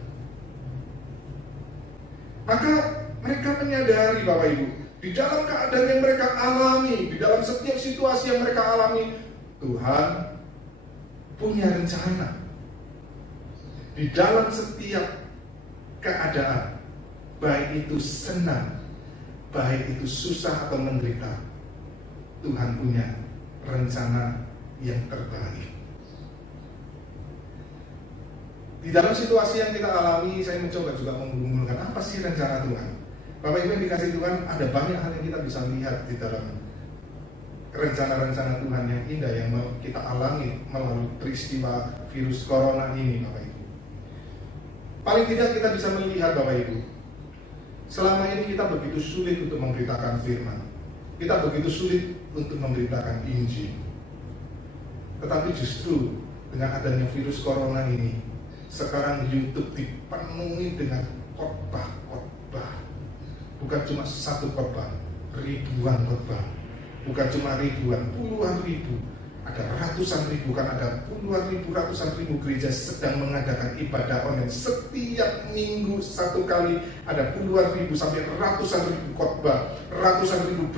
Maka mereka menyadari, Bapak Ibu, di dalam keadaan yang mereka alami, di dalam setiap situasi yang mereka alami, Tuhan punya rencana. Di dalam setiap keadaan, baik itu senang, baik itu susah atau menderita, Tuhan punya rencana yang terbaik. Di dalam situasi yang kita alami, saya mencoba juga menggumulkan apa sih rencana Tuhan. Bapak Ibu yang dikasih Tuhan, ada banyak hal yang kita bisa lihat di dalam rencana-rencana Tuhan yang indah yang kita alami melalui peristiwa virus corona ini, Bapak Ibu. Paling tidak kita bisa melihat, Bapak Ibu, selama ini kita begitu sulit untuk memberitakan firman, kita begitu sulit untuk memberitakan Injil. Tetapi justru dengan adanya virus corona ini, sekarang YouTube dipenuhi dengan khotbah-khotbah. Bukan cuma satu khotbah, ribuan khotbah. Bukan cuma ribuan, puluhan ribu. Ada ratusan ribu, kan ada puluhan ribu, ratusan ribu gereja sedang mengadakan ibadah online. Setiap minggu satu kali ada puluhan ribu sampai ratusan ribu khotbah, ratusan ribu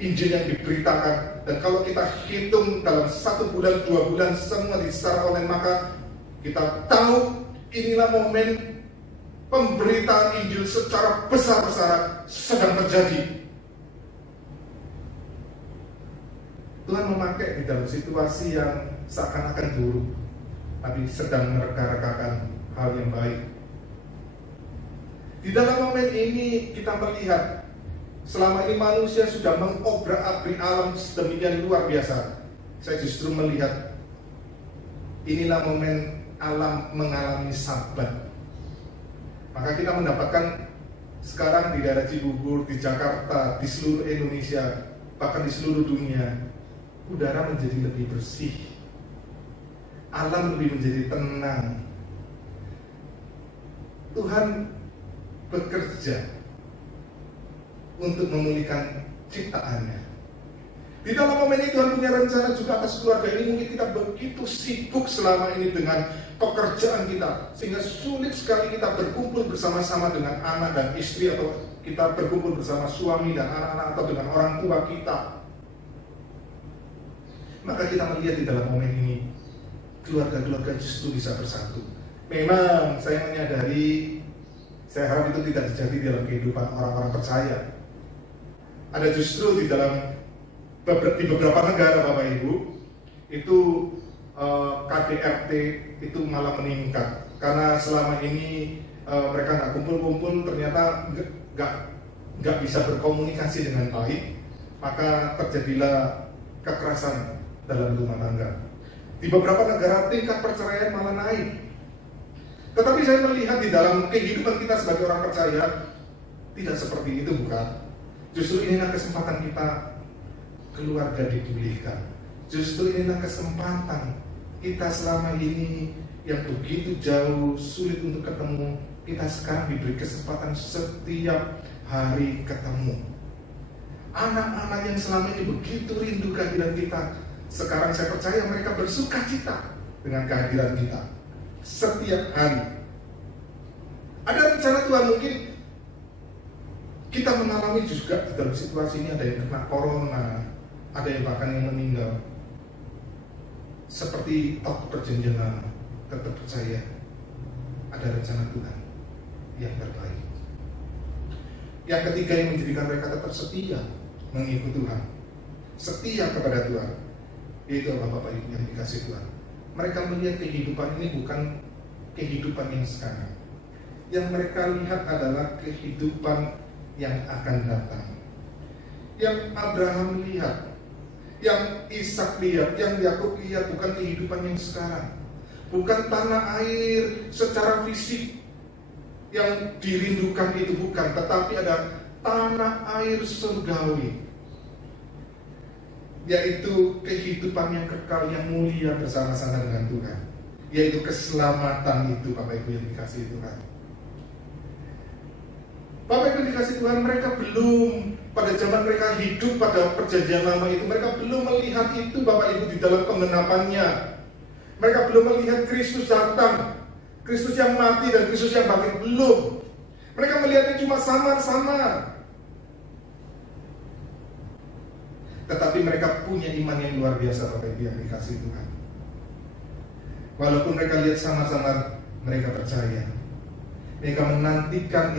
Injil yang diberitakan. Dan kalau kita hitung dalam 1 bulan, 2 bulan semua secara online, maka kita tahu inilah momen pemberitaan Injil secara besar-besaran sedang terjadi. Tuhan memakai di dalam situasi yang seakan-akan buruk, tapi sedang mereka-rekakan hal yang baik. Di dalam momen ini kita melihat selama ini manusia sudah mengobrak-abrik alam sedemikian luar biasa. Saya justru melihat inilah momen alam mengalami sabat. Maka kita mendapatkan sekarang di daerah Cibubur, di Jakarta, di seluruh Indonesia, bahkan di seluruh dunia, udara menjadi lebih bersih, alam lebih menjadi tenang. Tuhan bekerja untuk memulihkan ciptaannya. Di dalam momen ini Tuhan punya rencana juga atas keluarga ini. Mungkin kita begitu sibuk selama ini dengan pekerjaan kita, sehingga sulit sekali kita berkumpul bersama-sama dengan anak dan istri, atau kita berkumpul bersama suami dan anak-anak, atau dengan orang tua kita. Maka kita melihat di dalam momen ini, keluarga-keluarga justru bisa bersatu. Memang saya menyadari, saya harap itu tidak terjadi dalam kehidupan orang-orang percaya. Ada justru di beberapa negara, Bapak Ibu, itu KDRT itu malah meningkat. Karena selama ini mereka nggak kumpul-kumpul, ternyata nggak bisa berkomunikasi dengan baik, maka terjadilah kekerasan dalam rumah tangga. Di beberapa negara tingkat perceraian malah naik. Tetapi saya melihat di dalam kehidupan kita sebagai orang percaya tidak seperti itu, bukan? Justru inilah kesempatan kita keluarga dipulihkan. Justru inilah kesempatan kita selama ini yang begitu jauh, sulit untuk ketemu, kita sekarang diberi kesempatan setiap hari ketemu. Anak-anak yang selama ini begitu rindu kehadiran kita, sekarang saya percaya mereka bersuka cita dengan kehadiran kita setiap hari. Ada rencana Tuhan. Mungkin kita mengalami juga di dalam situasi ini, ada yang kena corona, ada yang bahkan yang meninggal. Seperti perjanjian lama, tetap percaya ada rencana Tuhan yang terbaik. Yang ketiga yang menjadikan mereka tetap setia mengikuti Tuhan, setia kepada Tuhan, yaitu Bapak Ibu yang dikasih Tuhan. Mereka melihat kehidupan ini bukan kehidupan yang sekarang. Yang mereka lihat adalah kehidupan yang akan datang. Yang Abraham lihat, yang Ishak lihat, yang Yakub lihat bukan kehidupan yang sekarang. Bukan tanah air secara fisik yang dirindukan itu, bukan. Tetapi ada tanah air surgawi, yaitu kehidupan yang kekal, yang mulia bersama-sama dengan Tuhan, yaitu keselamatan itu, Bapak Ibu yang dikasihi Tuhan. Bapak Ibu dikasih Tuhan, mereka belum pada zaman mereka hidup pada perjanjian lama itu, mereka belum melihat itu Bapak Ibu di dalam penggenapannya. Mereka belum melihat Kristus datang, Kristus yang mati dan Kristus yang bangkit, belum. Mereka melihatnya cuma samar-samar. Tetapi mereka punya iman yang luar biasa Bapak Ibu yang dikasihi Tuhan. Walaupun mereka lihat samar-samar, mereka percaya. Mereka menantikan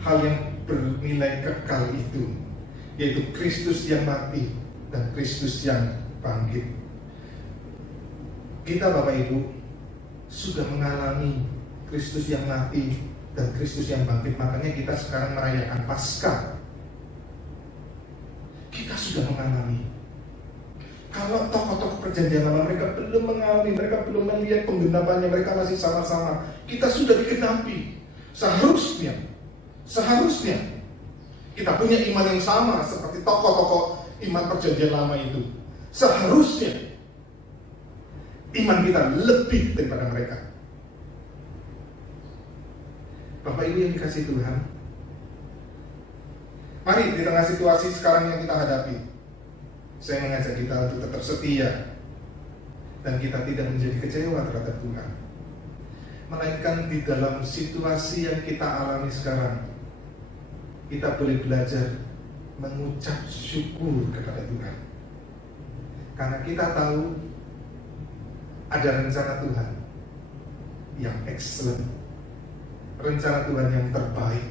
hal yang bernilai kekal itu, yaitu Kristus yang mati dan Kristus yang bangkit. Kita Bapak Ibu sudah mengalami Kristus yang mati dan Kristus yang bangkit. Makanya kita sekarang merayakan Paskah. Kita sudah mengalami. Kalau tokoh-tokoh perjanjian lama mereka belum mengalami, mereka belum melihat penggenapannya, mereka masih sama-sama. Kita sudah digenapi. Seharusnya kita punya iman yang sama seperti tokoh-tokoh iman perjanjian lama itu. Seharusnya iman kita lebih daripada mereka. Bapak Ibu yang dikasihi Tuhan, mari di tengah situasi sekarang yang kita hadapi, saya mengajak kita untuk tetap setia dan kita tidak menjadi kecewa terhadap Tuhan. Melainkan di dalam situasi yang kita alami sekarang, kita boleh belajar mengucap syukur kepada Tuhan. Karena kita tahu ada rencana Tuhan yang excellent, rencana Tuhan yang terbaik,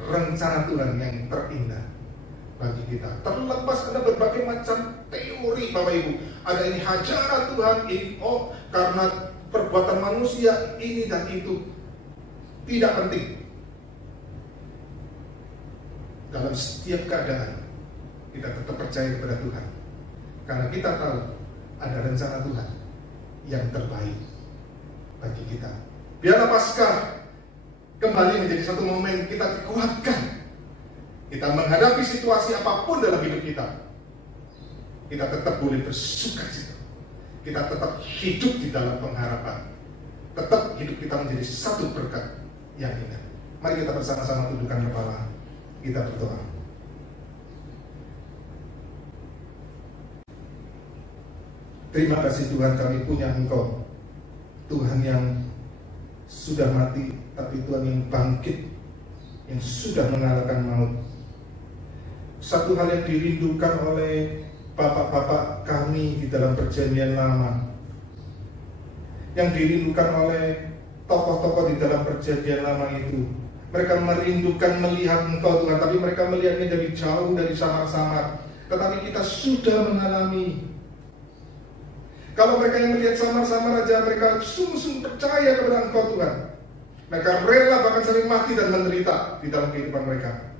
rencana Tuhan yang terindah bagi kita. Terlepas karena berbagai macam teori Bapak Ibu, ada ini hajaran Tuhan, ini karena perbuatan manusia ini dan itu, tidak penting. Dalam setiap keadaan kita tetap percaya kepada Tuhan, karena kita tahu ada rencana Tuhan yang terbaik bagi kita. Biarlah Paskah kembali menjadi satu momen kita dikuatkan. Kita menghadapi situasi apapun dalam hidup kita, kita tetap boleh bersukacita. Kita tetap hidup di dalam pengharapan. Tetap hidup kita menjadi satu berkat yang indah. Mari kita bersama-sama tundukkan kepala, kita berdoa. Terima kasih Tuhan, kami punya Engkau, Tuhan yang sudah mati, tapi Tuhan yang bangkit, yang sudah mengalahkan maut. Satu hal yang dirindukan oleh bapak-bapak kami di dalam perjanjian lama, yang dirindukan oleh tokoh-tokoh di dalam perjanjian lama itu, mereka merindukan melihat Engkau Tuhan, tapi mereka melihatnya dari jauh, dari samar-samar. Tetapi kita sudah mengalami. Kalau mereka yang melihat samar-samar aja, mereka sungguh-sungguh percaya kepada Engkau Tuhan. Mereka rela bahkan sering mati dan menderita di dalam kehidupan mereka.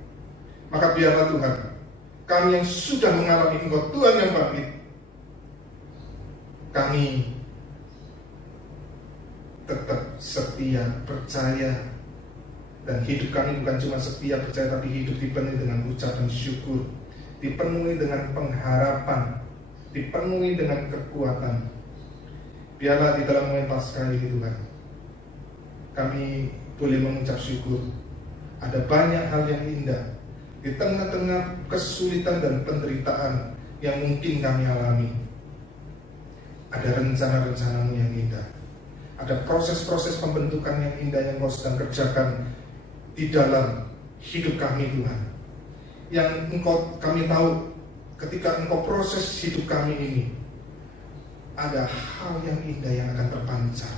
Maka biarlah Tuhan, kami yang sudah mengalami Engkau Tuhan yang bangkit, kami tetap setia, percaya, dan hidup kami bukan cuma setia, percaya, tapi hidup dipenuhi dengan ucapan syukur, dipenuhi dengan pengharapan, dipenuhi dengan kekuatan. Biarlah di dalam momen Paskah ini Tuhan, kami boleh mengucap syukur. Ada banyak hal yang indah di tengah-tengah kesulitan dan penderitaan yang mungkin kami alami. Ada rencana-rencana-Mu yang indah. Ada proses-proses pembentukan yang indah yang Kau sedang kerjakan di dalam hidup kami Tuhan. Yang kami tahu ketika Engkau proses hidup kami ini, ada hal yang indah yang akan terpancar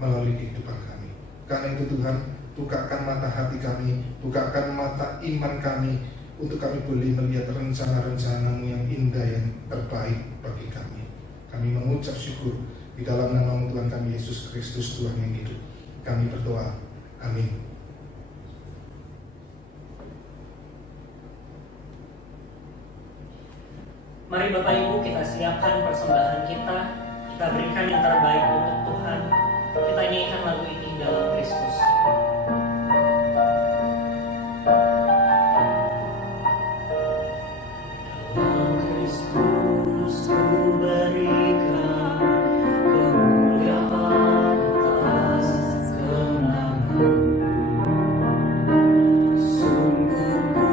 melalui kehidupan kami. Karena itu Tuhan, bukakan mata hati kami, bukakan mata iman kami, untuk kami boleh melihat rencana-rencana-Mu yang indah, yang terbaik bagi kami. Kami mengucap syukur di dalam nama Tuhan kami Yesus Kristus, Tuhan yang hidup. Kami berdoa, amin. Mari Bapak Ibu kita siapkan persembahan kita berikan yang terbaik untuk Tuhan. Kita nyanyikan lagu ini dalam Kristus. Dalam Kristus ku berikan kemuliaan atas kemenangan. Sungguh ku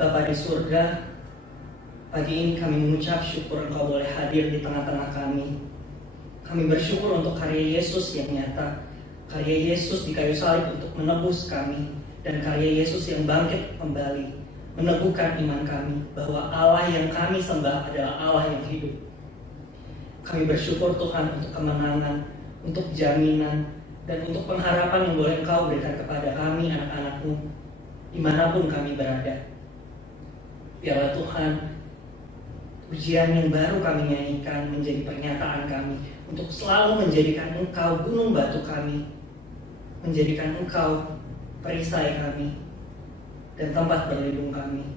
Bapa di surga, pagi ini kami mengucap syukur Engkau boleh hadir di tengah-tengah kami. Kami bersyukur untuk karya Yesus yang nyata, karya Yesus di kayu salib untuk menebus kami, dan karya Yesus yang bangkit kembali, meneguhkan iman kami bahwa Allah yang kami sembah adalah Allah yang hidup. Kami bersyukur Tuhan untuk kemenangan, untuk jaminan, dan untuk pengharapan yang boleh Engkau berikan kepada kami, anak-anak-Mu, dimanapun kami berada. Biarlah Tuhan, pujian yang baru kami nyanyikan menjadi pernyataan kami untuk selalu menjadikan Engkau gunung batu kami, menjadikan Engkau perisai kami, dan tempat berlindung kami.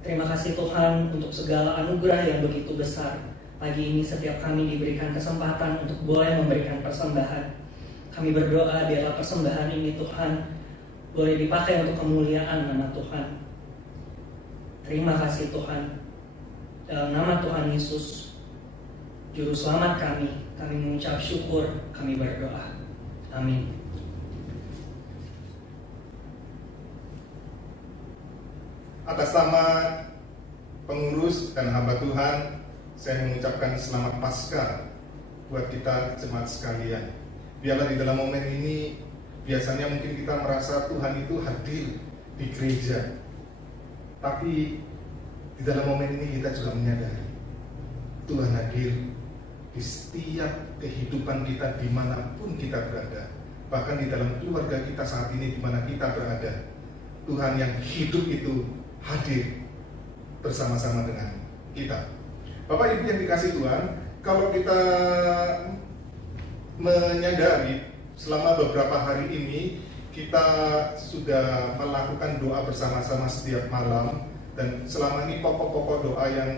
Terima kasih Tuhan untuk segala anugerah yang begitu besar. Pagi ini setiap kami diberikan kesempatan untuk boleh memberikan persembahan. Kami berdoa biarlah persembahan ini Tuhan boleh dipakai untuk kemuliaan nama Tuhan. Terima kasih Tuhan. Dalam nama Tuhan Yesus, Juru Selamat kami mengucap syukur, kami berdoa. Amin. Atas nama pengurus dan hamba Tuhan, saya mengucapkan selamat Paskah buat kita jemaat sekalian. Biarlah di dalam momen ini, biasanya mungkin kita merasa Tuhan itu hadir di gereja, tapi di dalam momen ini kita juga menyadari Tuhan hadir di setiap kehidupan kita dimanapun kita berada. Bahkan di dalam keluarga kita saat ini dimana kita berada, Tuhan yang hidup itu hadir bersama-sama dengan kita. Bapak Ibu yang dikasihi Tuhan, kalau kita menyadari selama beberapa hari ini kita sudah melakukan doa bersama-sama setiap malam, dan selama ini pokok-pokok doa yang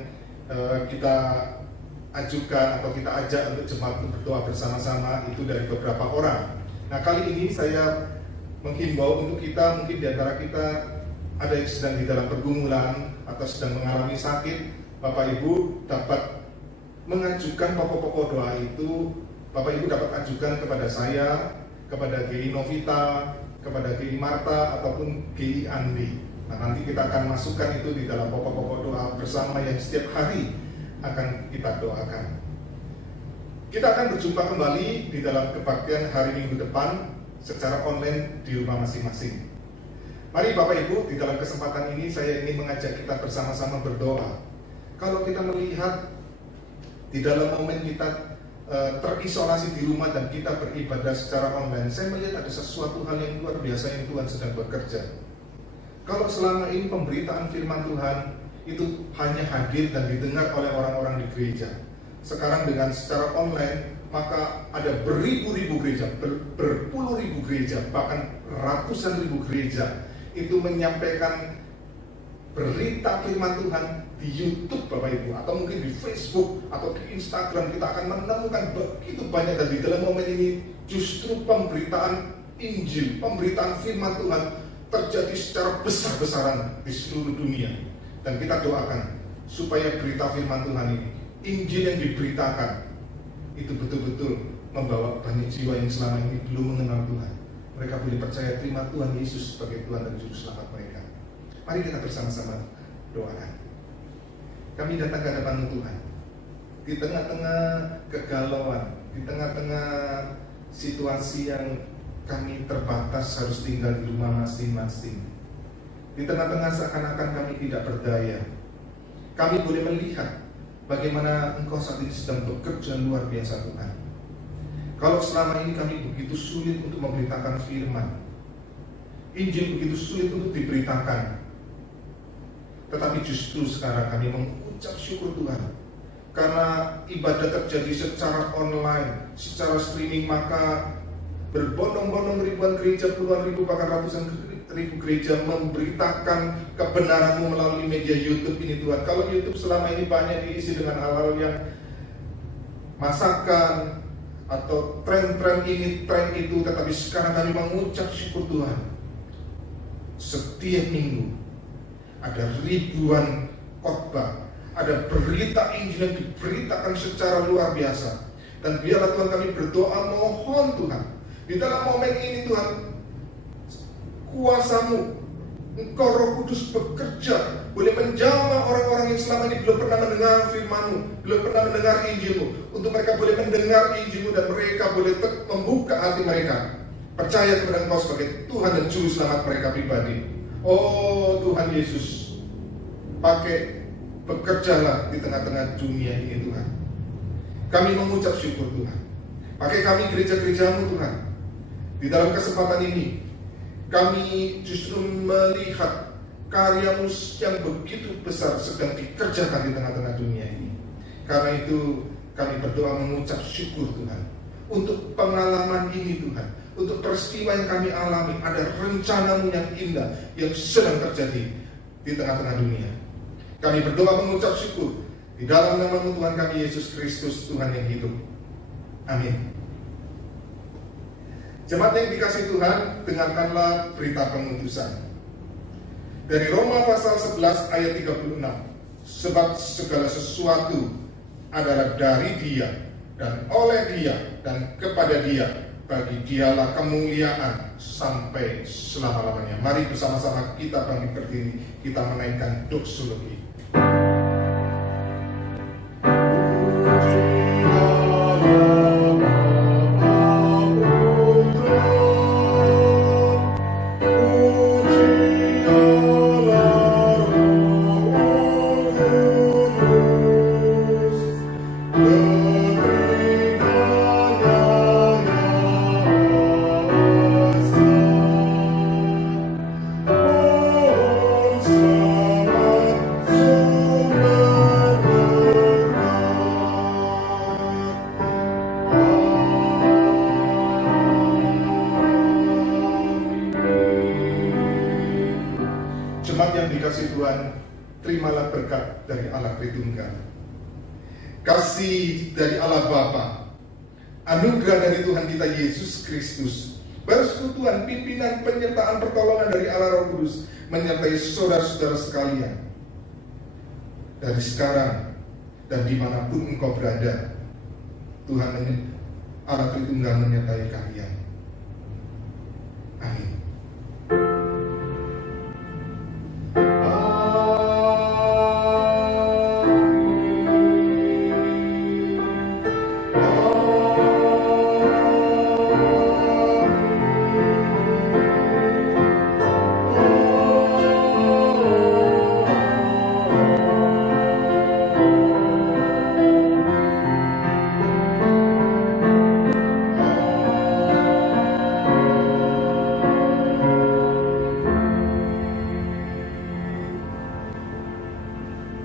kita ajukan atau kita ajak untuk jemaat berdoa bersama-sama itu dari beberapa orang. Nah, kali ini saya menghimbau untuk kita, mungkin di antara kita ada yang sedang di dalam pergumulan atau sedang mengalami sakit, Bapak Ibu dapat mengajukan pokok-pokok doa itu. Bapak Ibu dapat ajukan kepada saya, kepada GI Novita, kepada GI Marta, ataupun GI Andi. Nah, nanti kita akan masukkan itu di dalam pokok-pokok doa bersama yang setiap hari akan kita doakan. Kita akan berjumpa kembali di dalam kebaktian hari Minggu depan secara online di rumah masing-masing. Mari Bapak Ibu, di dalam kesempatan ini saya ingin mengajak kita bersama-sama berdoa. Kalau kita melihat di dalam momen kita terisolasi di rumah dan kita beribadah secara online, saya melihat ada sesuatu hal yang luar biasa yang Tuhan sedang bekerja. Kalau selama ini pemberitaan firman Tuhan itu hanya hadir dan didengar oleh orang-orang di gereja, sekarang dengan secara online, maka ada beribu-ribu gereja, berpuluh-ribu gereja, bahkan ratusan ribu gereja itu menyampaikan berita firman Tuhan di YouTube Bapak Ibu, atau mungkin di Facebook atau di Instagram. Kita akan menemukan begitu banyak, dan di dalam momen ini justru pemberitaan Injil, pemberitaan firman Tuhan terjadi secara besar-besaran di seluruh dunia. Dan kita doakan supaya berita firman Tuhan ini, Injil yang diberitakan itu betul-betul membawa banyak jiwa yang selama ini belum mengenal Tuhan. Mereka boleh percaya terima Tuhan Yesus sebagai Tuhan dan Juru Selamat mereka. Mari kita bersama-sama doakan. Kami datang ke hadapan Tuhan di tengah-tengah kegalauan, di tengah-tengah situasi yang kami terbatas harus tinggal di rumah masing-masing, di tengah-tengah seakan-akan kami tidak berdaya. Kami boleh melihat bagaimana Engkau saat ini sedang bekerja luar biasa Tuhan. Kalau selama ini kami begitu sulit untuk memberitakan firman, Injil begitu sulit untuk diberitakan, tetapi justru sekarang kami mengucap syukur Tuhan, karena ibadah terjadi secara online, secara streaming, maka berbondong-bondong ribuan gereja, puluhan ribu, bahkan ratusan ribu gereja memberitakan kebenaran-Mu melalui media YouTube ini Tuhan. Kalau YouTube selama ini banyak diisi dengan hal-hal yang masakan atau tren-tren ini, tren itu, tetapi sekarang kami mengucap syukur Tuhan. Setiap minggu ada ribuan khotbah, ada berita Injil yang diberitakan secara luar biasa. Dan biarlah Tuhan kami berdoa, mohon Tuhan, di dalam momen ini Tuhan, kuasa-Mu Engkau Roh Kudus bekerja, boleh menjamah orang-orang yang selama ini belum pernah mendengar firman-Mu, belum pernah mendengar Injil-Mu, untuk mereka boleh mendengar Injil-Mu dan mereka boleh membuka hati mereka, percaya kepada Engkau sebagai Tuhan dan Juru Selamat mereka pribadi. Oh Tuhan Yesus, bekerjalah di tengah-tengah dunia ini Tuhan. Kami mengucap syukur Tuhan. Pakai kami gereja-gereja-Mu Tuhan. Di dalam kesempatan ini kami justru melihat karya-Mu yang begitu besar sedang dikerjakan di tengah-tengah dunia ini. Karena itu kami berdoa mengucap syukur Tuhan untuk pengalaman ini Tuhan, untuk peristiwa yang kami alami. Ada rencana-Mu yang indah yang sedang terjadi di tengah-tengah dunia. Kami berdoa mengucap syukur di dalam nama-Mu Tuhan kami Yesus Kristus, Tuhan yang hidup. Amin. Jemaat yang dikasihi Tuhan, dengarkanlah berita pengutusan. Dari Roma pasal 11 ayat 36. Sebab segala sesuatu adalah dari Dia, dan oleh Dia, dan kepada Dia. Bagi Dialah kemuliaan sampai selama-lamanya. Mari bersama-sama kita bangkit berdiri, kita menaikkan doksologi. Terimalah berkat dari Allah Tritunggal, kasih dari Allah Bapa, anugerah dari Tuhan kita Yesus Kristus, persekutuan, pimpinan, penyertaan, pertolongan dari Allah Roh Kudus menyertai saudara-saudara sekalian dari sekarang dan dimanapun engkau berada. Tuhan Allah Tritunggal menyertai kalian. Amin.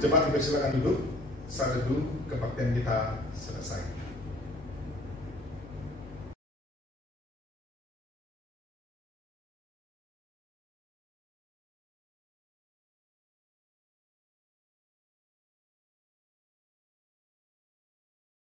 Jemaat, silakan duduk. Saat duduk, kebaktian kita selesai.